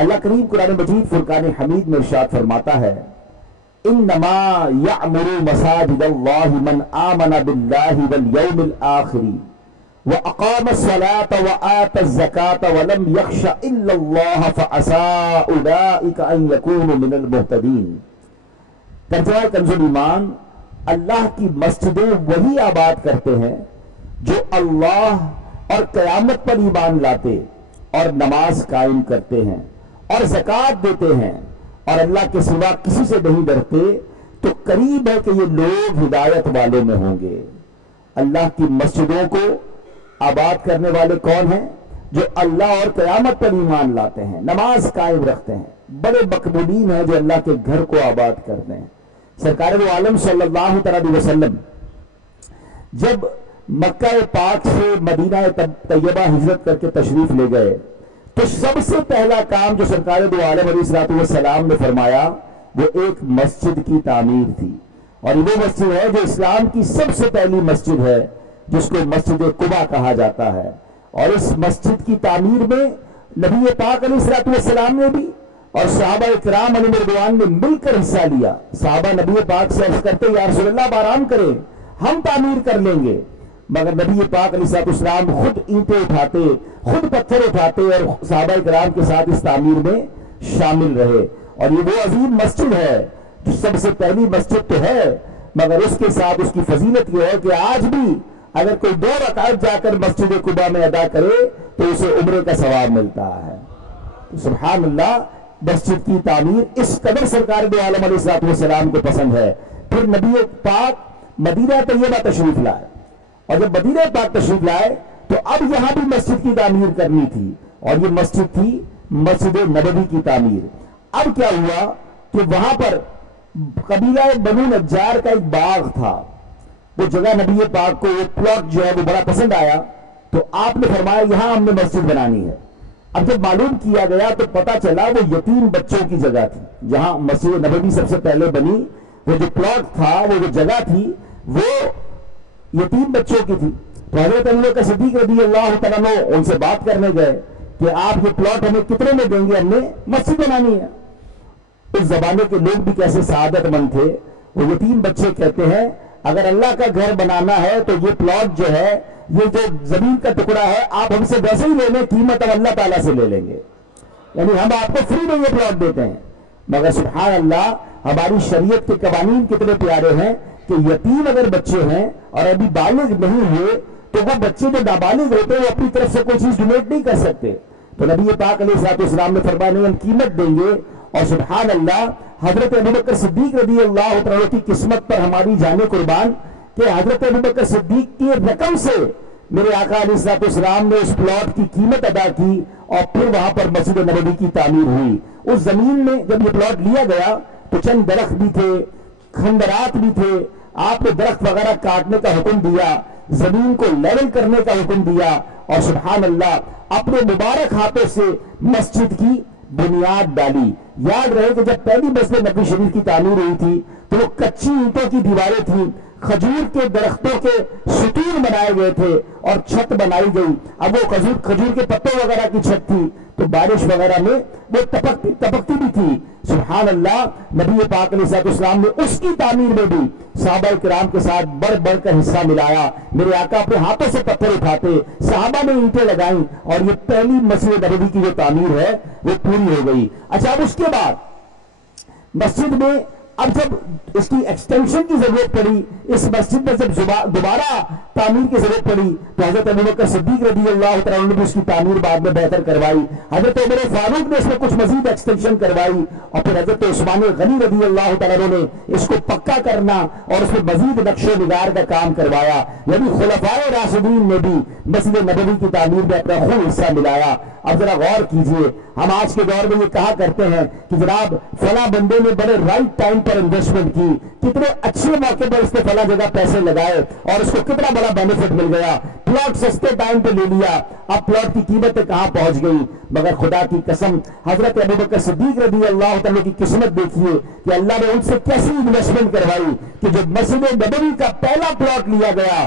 اللہ کریم قرآن مجید فرقان حمید میں ارشاد فرماتا ہے انما یعمر مساجد اللہ من آمن باللہ والیوم الآخر وَأَقَامَ الصَّلَاةَ وَآتَى الزَّكَاةَ وَلَمْ يَخْشَ إِلَّا اللَّهَ فَعَسَىٰ أُولَٰئِكَ أَن يَكُونُوا مِنَ الْمُهْتَدِينَ۔ ترجمہ کنز الایمان، اللہ کی مسجدیں وہی آباد کرتے ہیں جو اللہ اور قیامت پر ایمان لاتے اور نماز قائم کرتے ہیں اور زکوٰۃ دیتے ہیں اور اللہ کے سوا کسی سے نہیں ڈرتے، تو قریب ہے کہ یہ لوگ ہدایت والے میں ہوں گے۔ اللہ کی مسجدوں کو آباد کرنے والے کون ہیں؟ جو اللہ اور قیامت پر ایمان لاتے ہیں، نماز قائم رکھتے ہیں۔ بڑے مقبولین ہیں جو اللہ کے گھر کو آباد کرتے ہیں۔ سرکار دو عالم صلی اللہ علیہ وسلم جب مکہ پاک سے مدینہ طیبہ ہجرت کر کے تشریف لے گئے تو سب سے پہلا کام جو سرکار دو عالم علیہ السلام نے فرمایا وہ ایک مسجد کی تعمیر تھی، اور وہ مسجد ہے جو اسلام کی سب سے پہلی مسجد ہے، جس کو مسجد قباء کہا جاتا ہے۔ اور اس مسجد کی تعمیر میں نبی پاک علیہ السلام نے بھی اور صحابہ کرام علیہ رضوان نے مل کر حصہ لیا۔ صحابہ نبی پاک سے عرض کرتے یا رسول اللہ آپ آرام کریں، ہم تعمیر کر لیں گے، مگر نبی پاک علیہ السلام خود اینٹیں اٹھاتے، خود پتھر اٹھاتے اور صحابہ کرام کے ساتھ اس تعمیر میں شامل رہے۔ اور یہ وہ عظیم مسجد ہے جو سب سے پہلی مسجد تو ہے، مگر اس کے ساتھ اس کی فضیلت یہ ہے کہ آج بھی اگر کوئی 2 رکعت جا کر مسجد قباء میں ادا کرے تو اسے عمرے کا ثواب ملتا ہے۔ سبحان اللہ، مسجد کی تعمیر اس قدر سرکار دو عالم علیہ السلام کو پسند ہے۔ پھر نبی پاک مدینہ طیبہ تشریف لائے، اور جب مدینہ پاک تشریف لائے تو اب یہاں بھی مسجد کی تعمیر کرنی تھی، اور یہ مسجد تھی مسجد نبوی کی تعمیر۔ اب کیا ہوا کہ وہاں پر قبیلہ بنو نجار کا ایک باغ تھا، وہ جگہ نبی پاک کو وہ پلاٹ جو ہے وہ بڑا پسند آیا، تو آپ نے فرمایا یہاں ہم نے مسجد بنانی ہے۔ اب جب معلوم کیا گیا تو پتا چلا وہ یتیم بچوں کی جگہ تھی، جہاں مسجد نبوی سب سے پہلے بنی، وہ جو پلاٹ تھا، وہ جو جگہ تھی، وہ یتیم بچوں کی تھی۔ تو حضرت ابوبکر صدیق رضی اللہ تعالیٰ عنہ ان سے بات کرنے گئے کہ آپ یہ پلاٹ ہمیں کتنے میں دیں گے، ہم نے مسجد بنانی ہے۔ اس زمانے کے لوگ بھی کیسے سعادت مند تھے، وہ یتیم بچے کہتے ہیں اگر اللہ کا گھر بنانا ہے تو یہ پلاٹ جو ہے، یہ جو زمین کا ٹکڑا ہے، آپ ہم سے ویسے ہی لے لیں، قیمت ہم اللہ تعالیٰ سے لے لیں گے، یعنی ہم آپ کو فری میں یہ پلاٹ دیتے ہیں۔ مگر سبحان اللہ، ہماری شریعت کے قوانین کتنے پیارے ہیں کہ یتیم اگر بچے ہیں اور ابھی بالغ نہیں ہوئے تو وہ بچے جو نابالغ ہوتے ہیں وہ اپنی طرف سے کوئی چیز ڈونیٹ نہیں کر سکتے۔ تو نبی پاک علیہ السلام نے فرمایا نہیں، ہم قیمت دیں گے۔ اور سبحان اللہ، حضرت ابوبکر صدیق رضی اللہ عنہ کی قسمت پر ہماری جانیں قربان کہ حضرت ابوبکر صدیق کی رقم سے میرے آقا علیہ السلام نے اس پلاٹ کی قیمت ادا کی، اور پھر وہاں پر مسجد نبوی کی تعمیر ہوئی۔ اس زمین میں جب یہ پلاٹ لیا گیا تو چند درخت بھی تھے، کھنڈرات بھی تھے، آپ نے درخت وغیرہ کاٹنے کا حکم دیا، زمین کو لیول کرنے کا حکم دیا، اور سبحان اللہ اپنے مبارک ہاتھوں سے مسجد کی بنیاد ڈالی۔ یاد رہے کہ جب پہلی مسجد نبوی شریف کی تعمیر ہوئی تھی تو وہ کچی اینٹوں کی دیواریں تھیں، کھجور کے درختوں کے ستون بنائے گئے تھے اور چھت بنائی گئی۔ اب وہ کھجور کے پتوں وغیرہ کی چھت تھی تو بارش وغیرہ میں وہ تپکتی بھی تھی۔ سبحان اللہ، نبی پاک علیہ السلام نے اس کی تعمیر میں بھی صحابہ کرام کے ساتھ بڑھ بڑھ کر حصہ ملایا۔ میرے آقا اپنے ہاتھوں سے پتھر اٹھاتے، صحابہ نے اینٹیں لگائیں، اور یہ پہلی مسجد نبوی کی جو تعمیر ہے وہ پوری ہو گئی۔ اچھا، اب اس کے بعد مسجد میں اب جب اس کی ایکسٹینشن کی ضرورت پڑی، اس مسجد میں جب دوبارہ تعمیر کی ضرورت پڑی تو حضرت ابوبکر صدیق رضی اللہ تعالیٰ عنہ نے اس کی تعمیر بعد میں بہتر کروائی، حضرت عمر فاروق نے اس میں کچھ مزید ایکسٹینشن کروائی، اور پھر حضرت عثمان غنی رضی اللہ تعالیٰ عنہ نے اس کو پکا کرنا اور اس میں مزید نقش و نگار کا کام کروایا۔ یعنی خلفائے راشدین نے بھی مسجد نبوی کی تعمیر میں اپنا خون حصہ ملایا۔ اب ذرا غور کیجئے، ہم آج کے دور میں یہ کہا کرتے ہیں کہ جناب فلاں بندے نے بڑے رائٹ ٹائم پر انویسٹمنٹ کی، کتنے اچھے موقع پر اس نے فلاں جگہ پیسے لگائے اور اس کو کتنا بڑا بینیفٹ مل گیا، پلاٹ سستے ٹائم پہ لے لیا، اب پلاٹ کی قیمتیں کہاں پہنچ گئی۔ مگر خدا کی قسم، حضرت ابوبکر صدیق رضی اللہ تعالیٰ کی قسمت دیکھیے کہ اللہ نے ان سے کیسی انویسٹمنٹ کروائی کہ جب مسجد نبوی کا پہلا پلاٹ لیا گیا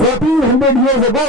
1400 years ago,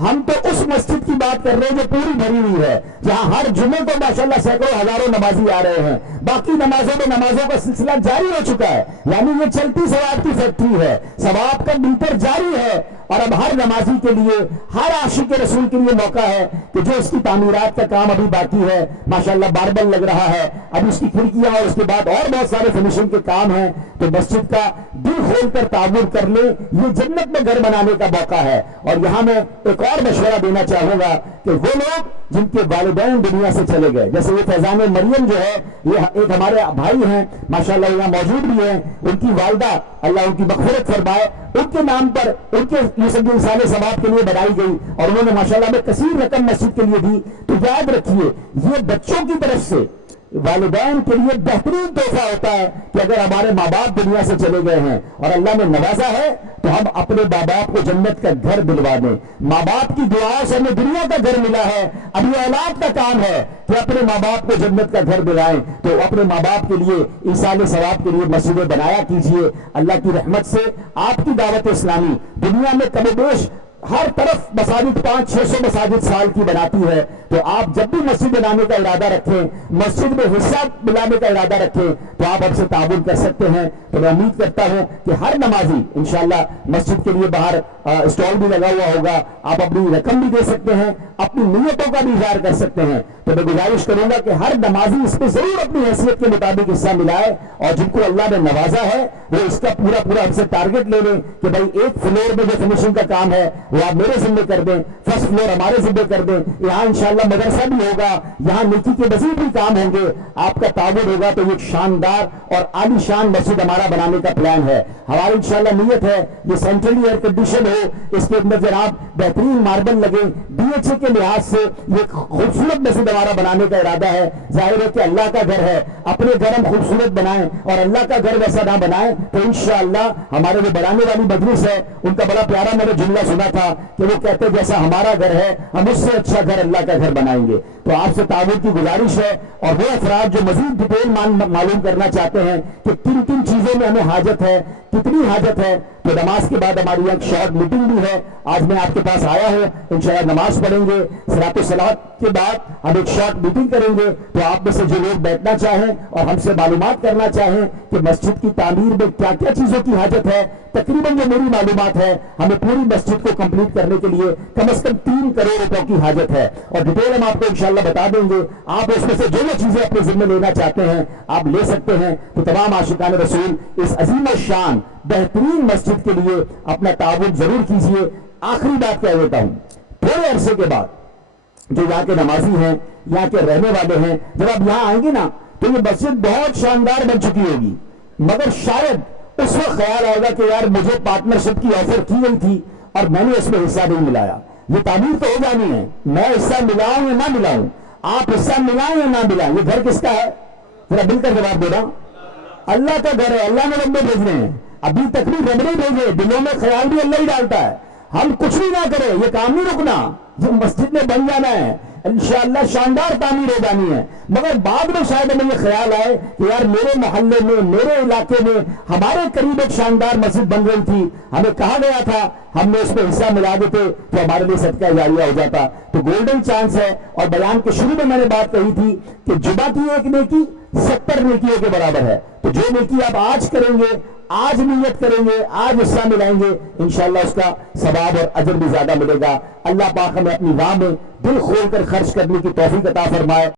ہم تو اس مسجد کی بات کر رہے ہیں جو پوری بھری ہوئی ہے، جہاں ہر جمعے کو ماشاءاللہ سینکڑوں ہزاروں نمازی آ رہے ہیں، باقی نمازوں میں نمازوں کا سلسلہ جاری ہو چکا ہے، یعنی یہ چلتی ثواب کی فیکٹری ہے، ثواب کا میٹر جاری ہے۔ اور اب ہر نمازی کے لیے، ہر عاشق رسول کے لیے موقع ہے کہ جو اس کی تعمیرات کا کام ابھی باقی ہے، ماشاءاللہ ماربل لگ رہا ہے، اب اس کی کھڑکیاں اور اس کے بعد اور بہت سارے فنیشنگ کے کام ہیں، تو مسجد کا دل کھول کر تعمیر کر لیں، یہ جنت میں گھر بنانے کا موقع ہے۔ اور یہاں میں ایک اور مشورہ دینا چاہوں گا کہ وہ لوگ جن کے والدین دنیا سے چلے گئے، جیسے یہ فیضان مریم جو ہے، یہ ایک ہمارے بھائی ہیں ماشاءاللہ یہاں موجود بھی ہیں، ان کی والدہ اللہ ان کی مغفرت فرمائے، ان کے نام پر ان کے یہ سب انسان ثواب کے لیے بنائی گئی اور انہوں نے ماشاءاللہ میں کثیر رقم مسجد کے لیے دی۔ تو یاد رکھیے یہ بچوں کی طرف سے والدین کے لیے بہترین تحفہ ہوتا ہے کہ اگر ہمارے ماں باپ دنیا سے چلے گئے ہیں اور اللہ نے نوازا ہے تو ہم اپنے ماں باپ کو جنت کا گھر دلوا دیں۔ ماں باپ کی دعاؤں سے ہمیں دنیا کا گھر ملا ہے، اب یہ اولاد کا کام ہے کہ اپنے ماں باپ کو جنت کا گھر دلائیں۔ تو اپنے ماں باپ کے لیے ایصال ثواب کے لیے مسجدیں بنایا کیجیے۔ اللہ کی رحمت سے آپ کی دعوت اسلامی دنیا میں کم و بیش ہر طرف مساجد 500-600 مساجد سال کی بناتی ہے، تو آپ جب بھی مسجد بنانے کا ارادہ رکھیں، مسجد میں حصہ ملانے کا ارادہ رکھیں تو آپ ہم سے تعاون کر سکتے ہیں۔ تو میں امید کرتا ہوں کہ ہر نمازی انشاءاللہ مسجد کے لیے باہر اسٹال بھی لگا ہوا ہوگا، آپ اپنی رقم بھی دے سکتے ہیں، اپنی نیتوں کا بھی اظہار کر سکتے ہیں۔ تو میں گزارش کروں گا کہ ہر نمازی اس پہ ضرور اپنی حیثیت کے مطابق حصہ ملائے، اور جن کو اللہ نے نوازا ہے وہ اس کا پورا ہم سے ٹارگٹ لے لیں کہ بھائی ایک فلور میں جو فنیشنگ کا کام ہے وہ آپ میرے ذمہ کر دیں، فرسٹ فلور ہمارے ذمہ کر دیں، یہاں انشاءاللہ مدرسہ بھی ہوگا، یہاں نیکی کے مزید بھی کام ہوں گے، آپ کا تعاون ہوگا تو یہ شاندار اور عالی شان مسجد ہمارا بنانے کا پلان ہے۔ ہماری انشاءاللہ نیت ہے یہ سینٹرلی ایئر کنڈیشن ہو، اس کے اندر جناب بہترین ماربل لگے، ڈی ایچ اے کے لحاظ سے یہ خوبصورت مسجد ہمارا بنانے کا ارادہ ہے۔ ظاہر ہے کہ اللہ کا گھر ہے، اپنے گھر ہم خوبصورت بنائیں اور اللہ کا گھر ویسا نہ بنائیں تو انشاءاللہ ہمارے جو بنانے والی مجلس ہے ان کا بڑا پیارا میں نے جملہ سنا تھا کہ وہ کہتے ہیں جیسا ہمارا گھر ہے ہم اس سے اچھا گھر اللہ کا گھر بنائیں گے۔ تو آپ سے تعاون کی گزارش ہے، اور وہ افراد جو مزید ڈیٹیل معلوم کرنا چاہتے ہیں کہ کن کن چیزوں میں ہمیں حاجت ہے، کتنی حاجت ہے، تو نماز کے بعد ہماری ایک شارٹ میٹنگ بھی ہے۔ آج میں آپ کے پاس آیا ہوں، انشاءاللہ نماز پڑھیں گے، صلاۃ الصلاۃ کے بعد ہم ایک شارٹ میٹنگ کریں گے۔ تو آپ میں سے جو لوگ بیٹھنا چاہیں اور ہم سے معلومات کرنا چاہیں کہ مسجد کی تعمیر میں کیا کیا چیزوں کی حاجت ہے، تقریباً جو میری معلومات ہے ہمیں پوری مسجد کو کمپلیٹ کرنے کے لیے کم از کم 3 کروڑ روپے کی حاجت ہے، اور ڈیٹیل ہم آپ کو انشاءاللہ بتا دیں گے۔ آپ اس میں سے جو چیزیں اپنے ذمہ لینا چاہتے ہیں آپ لے سکتے ہیں۔ تو تمام عاشقان رسول اس عظیم الشان بہترین مسجد کے لیے اپنا تعاون ضرور کیجیے۔ آخری بات کہہ دیتا ہوں، تھوڑے عرصے کے بعد جو یہاں کے نمازی ہیں، یہاں کے رہنے والے ہیں، جب آپ یہاں آئیں گے نا تو یہ مسجد بہت شاندار بن چکی ہوگی، مگر شاید اس وقت خیال آئے گا کہ یار مجھے پارٹنرشپ کی آفر کی گئی تھی اور میں نے اس میں حصہ نہیں ملایا۔ یہ تعمیر تو ہو جانی ہے، میں حصہ ملاؤں یا نہ ملاؤں، آپ حصہ ملائیں یا نہ ملائیں، یہ گھر کس کا ہے؟ ذرا مل کر جواب دینا۔ اللہ کا گھر ہے، اللہ نے بندے بھیجنے ہیں، ابھی تک بھی رب نہیں بھیجے، دلوں میں خیال بھی اللہ ہی ڈالتا ہے۔ ہم کچھ بھی نہ کریں، یہ کام نہیں رکنا، یہ مسجد میں بن جانا ہے، انشاءاللہ شاندار تعمیر ہو جانی ہے، مگر بعد میں شاید ہمیں یہ خیال آئے کہ یار میرے محلے میں، میرے علاقے میں ہمارے قریب ایک شاندار مسجد بن رہی تھی، ہمیں کہا گیا تھا، ہم نے اس میں حصہ ملا دیتے تو ہمارے لیے صدقہ جاریہ ہو جاتا۔ تو گولڈن چانس ہے، اور بیان کے شروع میں نے بات کہی تھی کہ جمعہ کی ایک نیکی 70 نیکیوں کے برابر ہے۔ تو جو نیکی آپ آج کریں گے، آج نیت کریں گے، آج حصہ ملائیں گے، انشاءاللہ اس کا ثواب اور اجر بھی زیادہ ملے گا۔ اللہ پاک ہمیں اپنی راہ میں دل کھول کر خرچ کرنے کی توفیق عطا فرمائے۔